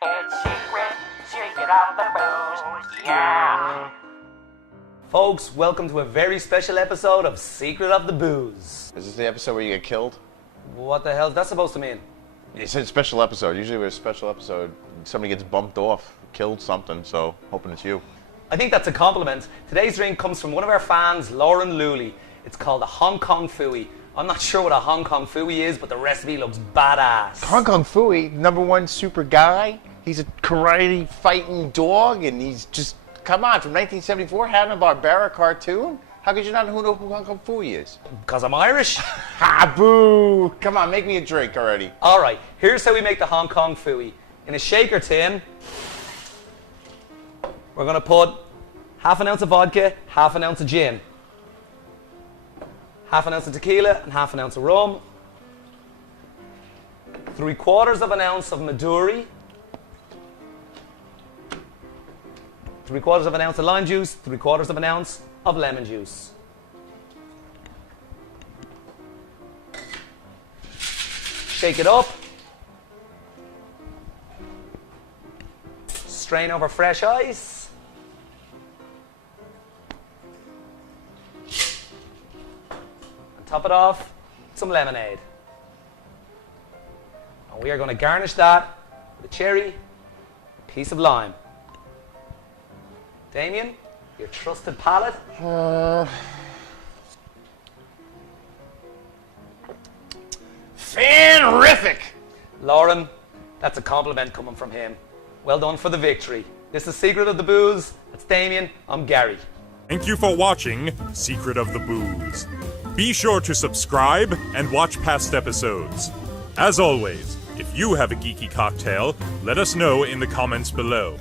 It's secret of the booze, yeah. Folks, welcome to a very special episode of Secret of the Booze. Is this the episode where you get killed? What the hell is that supposed to mean? It's a special episode. Usually with a special episode, somebody gets bumped off, killed something, so hoping it's you. I think that's a compliment. Today's drink comes from one of our fans, Lauren Luley. It's called a Hong Kong Phooey. I'm not sure what a Hong Kong Phooey is, but the recipe looks badass. Hong Kong Phooey, #1 super guy. He's a karate fighting dog, and he's just, come on, from 1974, Hanna-Barbera cartoon? How could you not know who Hong Kong Phooey is? Because I'm Irish? Ha, boo! Come on, make me a drink already. All right, here's how we make the Hong Kong Phooey. In a shaker tin, we're going to put half an ounce of vodka, half an ounce of gin, half an ounce of tequila, and half an ounce of rum, 3/4 of an ounce of Midori, 3/4 of an ounce of lime juice, 3/4 of an ounce of lemon juice. Shake it up. Strain over fresh ice. And top it off with some lemonade. And we are going to garnish that with a cherry, a piece of lime. Damien, your trusted palate. Fanrific! Lauren, that's a compliment coming from him. Well done for the victory. This is Secret of the Booze. That's Damien. I'm Gary. Thank you for watching Secret of the Booze. Be sure to subscribe and watch past episodes. As always, if you have a geeky cocktail, let us know in the comments below.